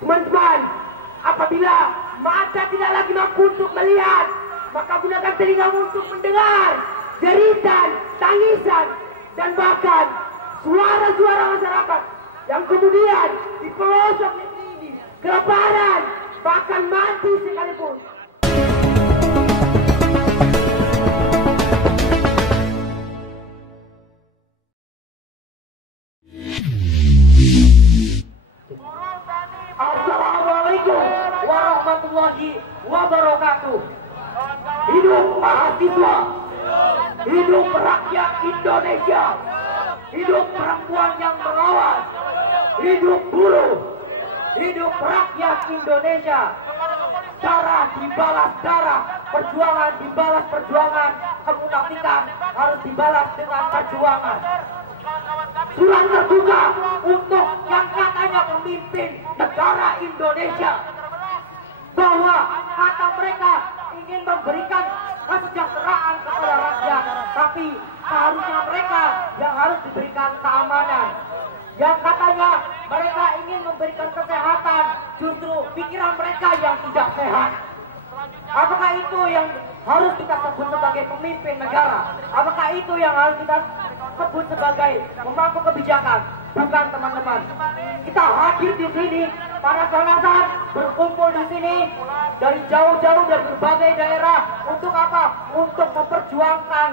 Teman-teman, apabila mata tidak lagi mampu untuk melihat, maka gunakan telinga untuk mendengar jeritan, tangisan, dan bahkan suara-suara masyarakat yang kemudian di pelosok negeri ini kelaparan, bahkan mati sekalipun. Assalamualaikum warahmatullahi wabarakatuh. Hidup mahasiswa, hidup rakyat Indonesia, hidup perempuan yang melawan, hidup buruh, hidup rakyat Indonesia. Darah dibalas darah, perjuangan dibalas perjuangan, kemunafikan harus dibalas dengan perjuangan. Surat terbuka untuk yang katanya memimpin negara Indonesia, bahwa kata mereka ingin memberikan kesejahteraan kepada rakyat, tapi seharusnya mereka yang harus diberikan keamanan. Yang katanya mereka ingin memberikan kesehatan, justru pikiran mereka yang tidak sehat. Apakah itu yang harus kita sebut sebagai pemimpin negara? Apakah itu yang harus kita sebut sebagai pemangku kebijakan? Bukan, teman-teman. Kita hadir di sini, para sanasan berkumpul di sini dari jauh-jauh dari berbagai daerah. Untuk apa? Untuk memperjuangkan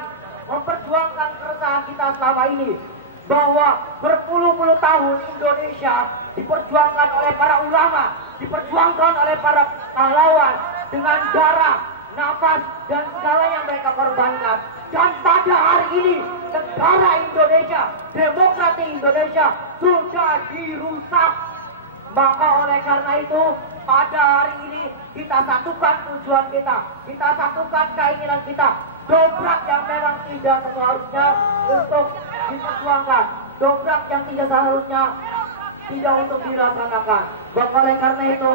keresahan kita selama ini, bahwa berpuluh-puluh tahun Indonesia diperjuangkan oleh para ulama, diperjuangkan oleh para pahlawan dengan darah, nafas, dan segala yang mereka korbankan. Dan pada hari ini negara Indonesia, demokrasi Indonesia sudah dirusak. Maka oleh karena itu pada hari ini kita satukan tujuan kita satukan keinginan kita. Dobrak yang memang tidak seharusnya untuk diperjuangkan, dobrak yang tidak seharusnya tidak untuk dirasakan. Maka oleh karena itu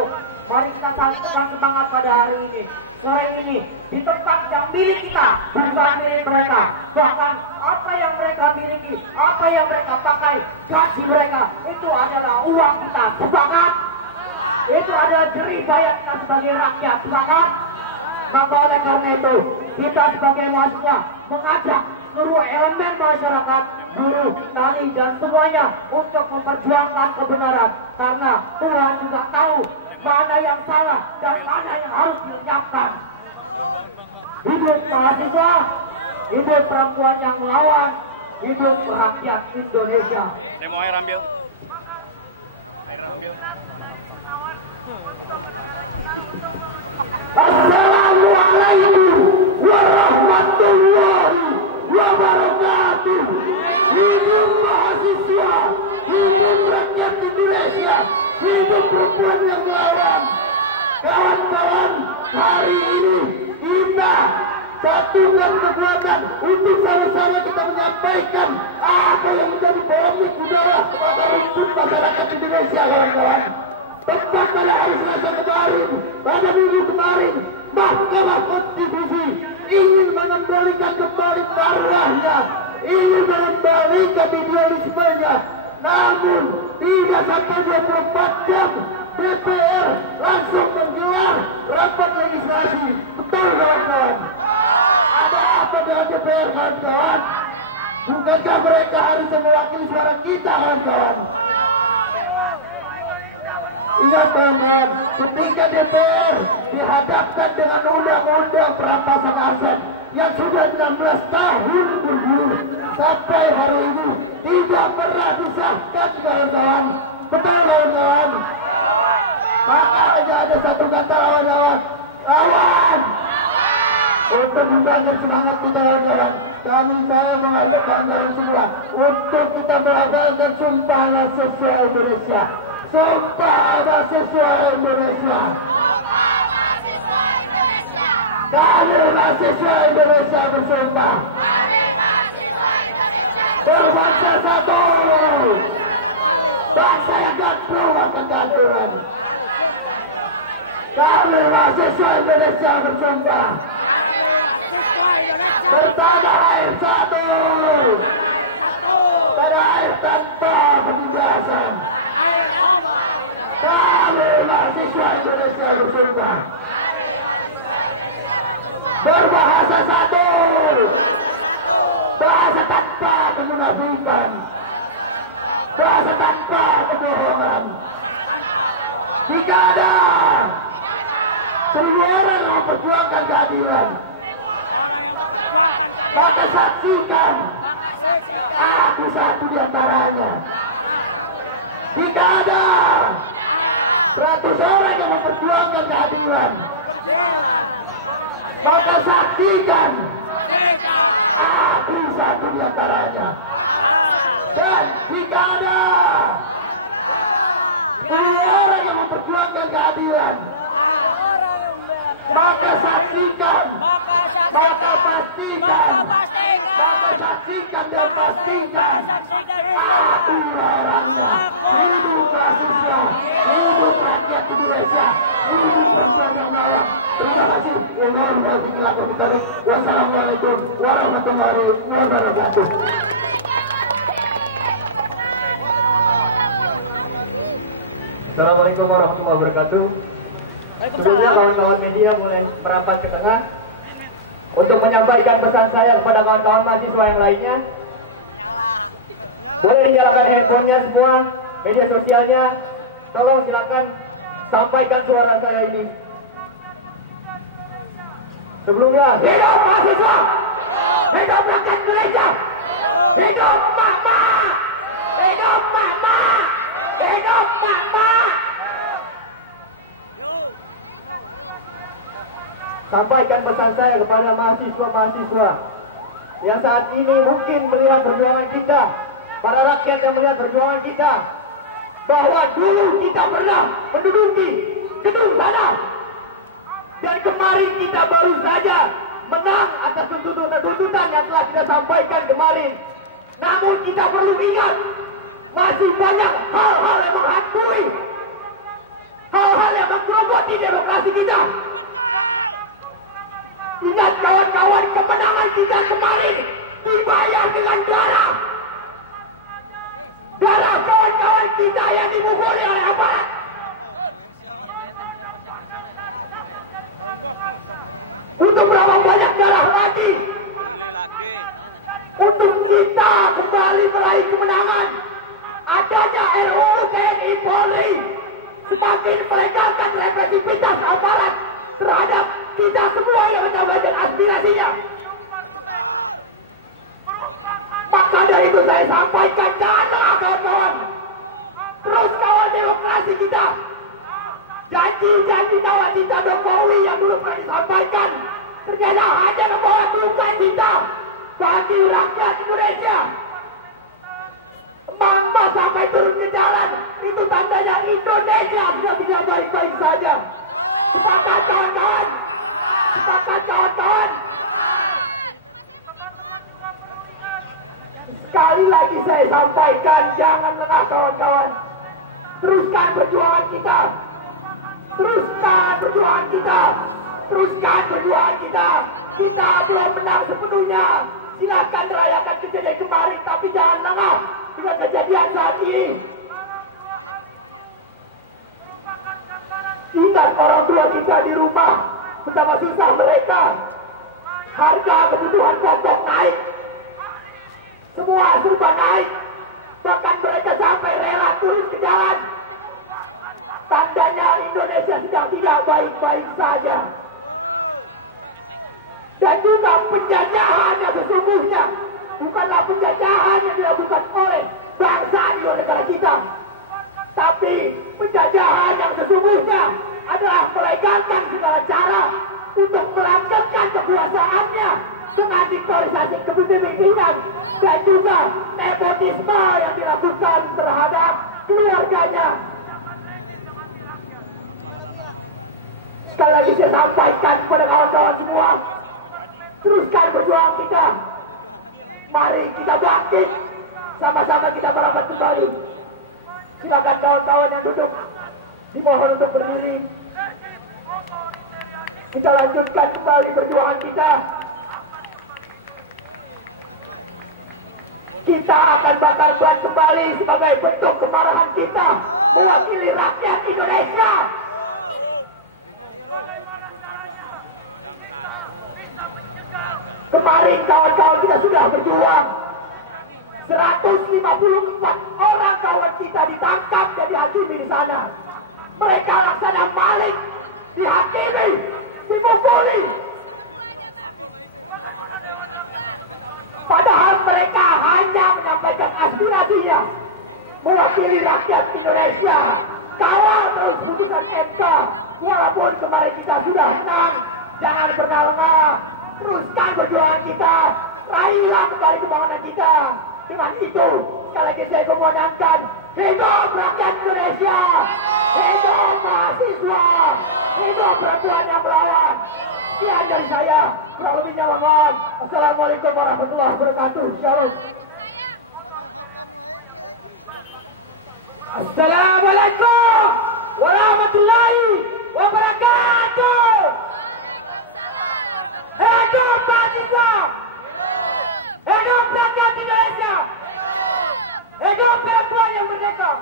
mari kita satukan semangat pada hari ini, sore ini, di tempat yang milik kita, bukan milik mereka. Bahkan apa yang mereka miliki, apa yang mereka pakai, gaji mereka, itu adalah uang kita. Semangat! Itu adalah jerih payah kita sebagai rakyat. Semangat! Maka oleh karena itu kita sebagai mahasiswa mengajak seluruh elemen masyarakat, buruh, tani, dan semuanya untuk memperjuangkan kebenaran. Karena Tuhan juga tahu mana yang salah dan mana yang harus dilenyapkan. Hidup mahasiswa, hidup perempuan yang melawan, hidup rakyat Indonesia. Demo air ambil. Assalamualaikum warahmatullahi wabarakatuh. Hidup mahasiswa, hidup rakyat Indonesia, hidup perempuan yang melawan. Kawan-kawan, hari ini kita satukan kekuatan untuk sama-sama kita menyampaikan apa yang menjadi polemik udara kepada rumput masyarakat Indonesia, kawan-kawan. Tepat pada hari Selasa kemarin, pada minggu kemarin, Mahkamah Konstitusi ingin mengembalikan kembali marwahnya, ingin mengembalikan idealismenya. Namun tidak sampai 24 jam DPR langsung menggelar rapat legislasi. Betul, kawan-kawan? Ada apa dengan DPR, kawan-kawan? Bukankah mereka harus mewakili suara kita, kawan-kawan? Ingat, teman-teman, ketika DPR dihadapkan dengan undang-undang perampasan aset yang sudah 16 tahun bergulir sampai hari ini tidak pernah disahkan, kawan-kawan. Betul, kawan-kawan? Makanya ada satu kata, kawan-kawan, lawan. Untuk membangkitkan semangat kita, kawan-kawan, saya mengajak kawan-kawan semua untuk kita melakukan sumpah mahasiswa Indonesia. Sumpah mahasiswa Indonesia. Kami mahasiswa Indonesia bersumpah berbangsa satu, bangsa yang gak perlu kegantungan. Kami mahasiswa Indonesia bersumpah bertanah air satu, tanah air tanpa penindasan. Kami mahasiswa Indonesia bersumpah berbahasa satu, bahasa tanpa kemunafikan, bahasa tanpa kebohongan. Jika ada 1000 orang yang memperjuangkan keadilan, maka saksikan aku satu di antaranya. Jika ada 100 orang yang memperjuangkan keadilan, maka saksikan aku satu di antaranya. Dan jika ada 10 orang yang memperjuangkan keadilan, maka saksikan, maka pastikan, maka saksikan dan pastikan aku orangnya. Hidup mahasiswa, hidup rakyat Indonesia, hidup perempuan yang menolong. Terima kasih. Wassalamualaikum warahmatullahi wabarakatuh. Assalamualaikum warahmatullahi wabarakatuh. Sebelumnya kawan-kawan media boleh merapat ke tengah untuk menyampaikan pesan saya kepada kawan-kawan mahasiswa yang lainnya. Boleh dinyalakan handphonenya semua, media sosialnya. Tolong silakan sampaikan suara saya ini. Sebelumnya, hidup mahasiswa, hidup rakyat Indonesia, hidup mama, hidup mama, hidup mama. sampaikan pesan saya kepada mahasiswa-mahasiswa yang saat ini mungkin melihat perjuangan kita, para rakyat yang melihat perjuangan kita, bahwa dulu kita pernah menduduki gedung sana, dan kemarin kita baru saja menang atas tuntutan yang telah kita sampaikan kemarin. Namun kita perlu ingat, masih banyak hal-hal yang menghantui, hal-hal yang menggerogoti demokrasi kita. Ingat kawan-kawan, kemenangan kita kemarin dibayar dengan darah. Darah kawan-kawan kita yang dipukuli oleh aparat. Untuk berapa banyak darah lagi untuk kita kembali meraih kemenangan? Adanya RUU TNI Polri semakin melegalkan represivitas aparat terhadap kita semua yang menyampaikan aspirasinya. Maka dari itu saya sampaikan, janganlah kawan-kawan terus kawal demokrasi kita. Janji-janji nawacita Jokowi yang dulu pernah disampaikan ternyata hanya membawa luka cita bagi rakyat Indonesia. Mama sampai turun ke jalan, itu tandanya Indonesia sudah tidak baik-baik saja. Sepakat kawan-kawan, sepakat kawan-kawan. Sekali lagi saya sampaikan, jangan lengah kawan-kawan. Teruskan perjuangan kita. Teruskan perjuangan kita. Teruskan perjuangan kita. Kita belum menang sepenuhnya. Silakan rayakan kejadian kemarin, tapi jangan lengah dengan kejadian saat ini. Ingat orang tua kita di rumah, betapa susah mereka. Harga kebutuhan pokok naik. Semua serba naik. Bahkan mereka sampai rela turun ke jalan. Tandanya Indonesia sedang tidak baik-baik saja. Dan juga penjajahan yang sesungguhnya bukanlah penjajahan yang dilakukan oleh bangsa di luar negara kita, tapi penjajahan yang sesungguhnya adalah melegalkan segala cara untuk melanggengkan kekuasaannya dengan diktorisasi kepemimpinan dan juga nepotisme yang dilakukan terhadap keluarganya. Sekali lagi saya sampaikan kepada kawan-kawan semua, teruskan perjuangan kita. Mari kita bangkit, sama-sama kita merapat kembali. Silakan kawan-kawan yang duduk, dimohon untuk berdiri. Kita lanjutkan kembali perjuangan kita. Kita akan bakar ban kembali sebagai bentuk kemarahan kita mewakili rakyat Indonesia. Kemarin kawan-kawan kita sudah berjuang. 154 orang kawan kita ditangkap dan dihakimi di sana. Mereka laksana maling, dihakimi, dipukuli. Padahal mereka hanya menyampaikan aspirasinya, mewakili rakyat Indonesia. Kawal terus putusan MK, walaupun kemarin kita sudah menang. Jangan pernah lengah, teruskan perjuangan kita, raihlah kembali kebangunan kita. Dengan itu, sekali lagi saya kumandangkan, hidup rakyat Indonesia, hidup mahasiswa, hidup perempuan yang melawan. Sekian dari saya, kurang lebihnya mohon maaf. Assalamualaikum warahmatullahi wabarakatuh. Shalom. Assalamualaikum warahmatullahi wabarakatuh. Hidup mahasiswa, hidup rakyat Indonesia, hidup perempuan yang merdeka.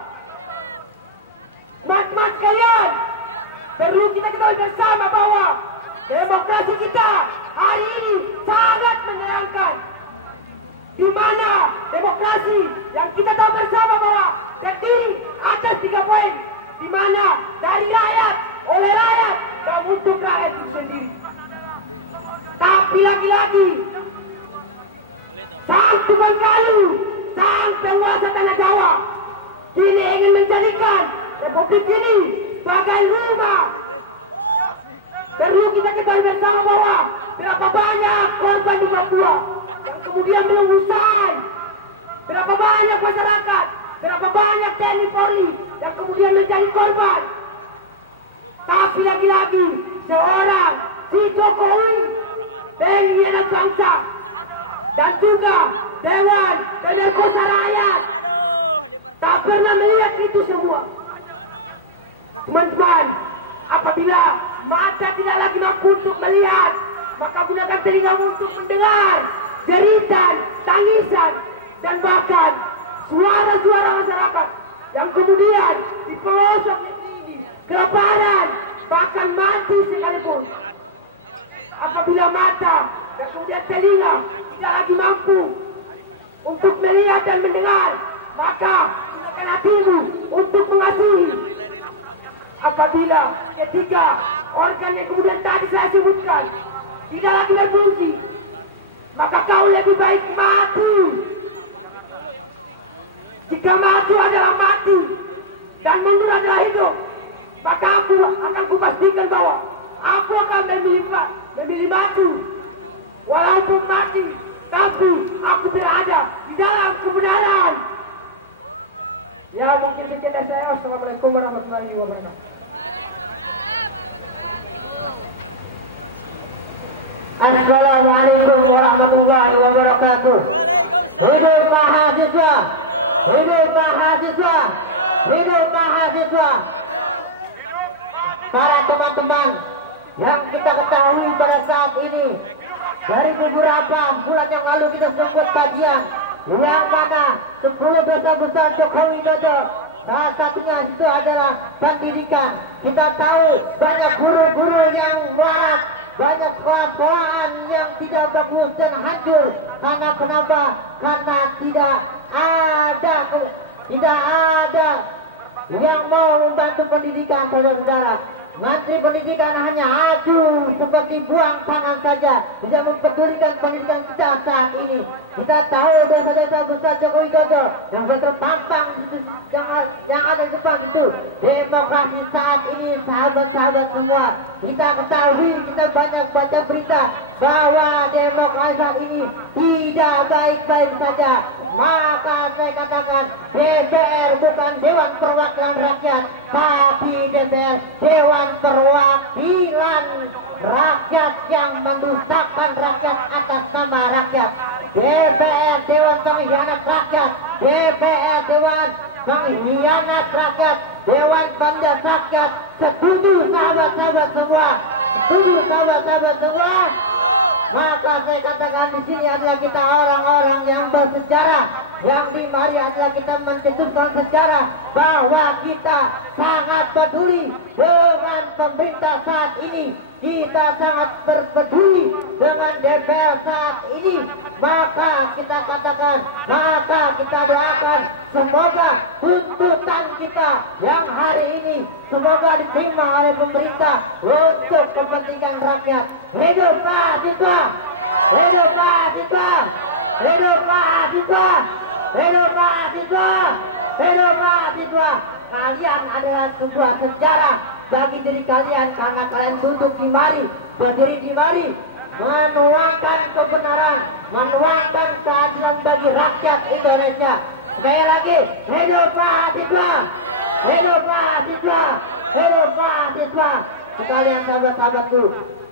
Teman-teman sekalian, perlu kita ketahui bersama bahwa demokrasi kita hari ini sangat menyenangkan. Di mana demokrasi yang kita tahu bersama bahwa terdiri atas 3 poin, di mana dari rakyat, oleh rakyat, dan untuk rakyat itu sendiri. Tapi lagi-lagi, sang Tuan Kalu, sang penguasa tanah Jawa, kini ingin menjadikan republik ini sebagai rumah. Perlu kita ketahui bersama bahwa berapa banyak korban di Papua yang kemudian belum usai. Berapa banyak masyarakat, berapa banyak TNI Polri yang kemudian menjadi korban. Tapi lagi-lagi seorang si Jokowi, pengkhianat bangsa, dan juga Dewan Pemerkosa Rakyat tak pernah melihat itu semua. Teman-teman, apabila mata tidak lagi mampu untuk melihat, maka gunakan telinga untuk mendengar jeritan, tangisan, dan bahkan suara-suara masyarakat yang kemudian di pelosok negeri ini kelaparan, bahkan mati sekalipun. Apabila mata dan kemudian telinga tidak lagi mampu untuk melihat dan mendengar, maka gunakan hatimu untuk mengasihi. Apabila ketiga organ yang kemudian tadi saya sebutkan tidak lagi berfungsi, maka kau lebih baik mati. Jika mati adalah mati dan mundur adalah hidup, maka aku akan kupastikan bahwa aku akan memilih mati. Walaupun mati, tapi aku berada di dalam kebenaran. Ya, mungkin sekian dari saya. Assalamualaikum warahmatullahi wabarakatuh. Assalamualaikum warahmatullahi wabarakatuh. Hidup mahasiswa, hidup mahasiswa, hidup mahasiswa. Para teman-teman yang kita ketahui pada saat ini, dari beberapa bulan yang lalu kita sempat kajian yang mana 10 dosa besar Jokowi Widodo. Salah satunya itu adalah pendidikan. Kita tahu banyak guru-guru yang waras, banyak sekolah-sekolahan yang tidak bagus dan hancur. Karena kenapa? Karena tidak ada yang mau membantu pendidikan, saudara-saudara. Menteri Pendidikan hanya aju seperti buang tangan saja, tidak mempedulikan pendidikan kita saat ini. Kita tahu dosa-dosa besar Jokowi Widodo yang terpampang yang ada di depan itu. Demokrasi saat ini, sahabat-sahabat semua, kita ketahui, kita banyak baca berita bahwa demokrasi saat ini tidak baik-baik saja. Maka saya katakan DPR bukan Dewan Perwakilan Rakyat, tapi DPR Dewan Perwakilan Rakyat yang mendustakan rakyat atas nama rakyat. DPR Dewan Pengkhianat Rakyat, DPR Dewan Pengkhianat Rakyat, Dewan Pendas Rakyat. Setuju sahabat-sahabat semua? Setuju sahabat-sahabat semua? Maka saya katakan di sini adalah kita orang-orang yang bersejarah, yang di mari adalah kita mencetuskan sejarah bahwa kita sangat peduli dengan pemerintah saat ini. Kita sangat berpeduli dengan DPR saat ini. Maka kita katakan, maka kita doakan semoga tuntutan kita yang hari ini semoga diterima oleh pemerintah untuk kepentingan rakyat. Hidup mahasiswa! Hidup mahasiswa! Hidup mahasiswa! Hidup mahasiswa! Hidup mahasiswa! Kalian adalah sebuah sejarah bagi diri kalian karena kalian duduk di mari, berdiri di mari, menuangkan kebenaran, menuangkan keadilan bagi rakyat Indonesia. Sekali lagi, hidup mahasiswa! Hidup mahasiswa! Hidup mahasiswa! Sekalian sahabat-sahabatku,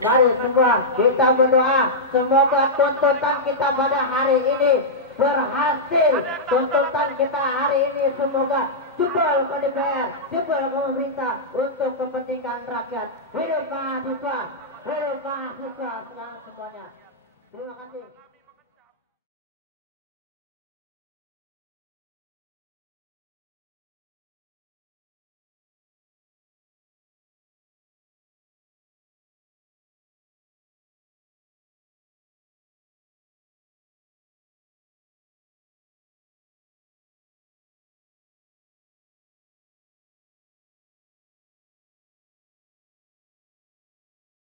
mari semua kita berdoa semoga tuntutan kita pada hari ini berhasil. Tuntutan kita hari ini semoga jebol ke DPR, jebol ke pemerintah untuk kepentingan rakyat. Hidup mahasiswa! Hidup mahasiswa semuanya. Terima kasih.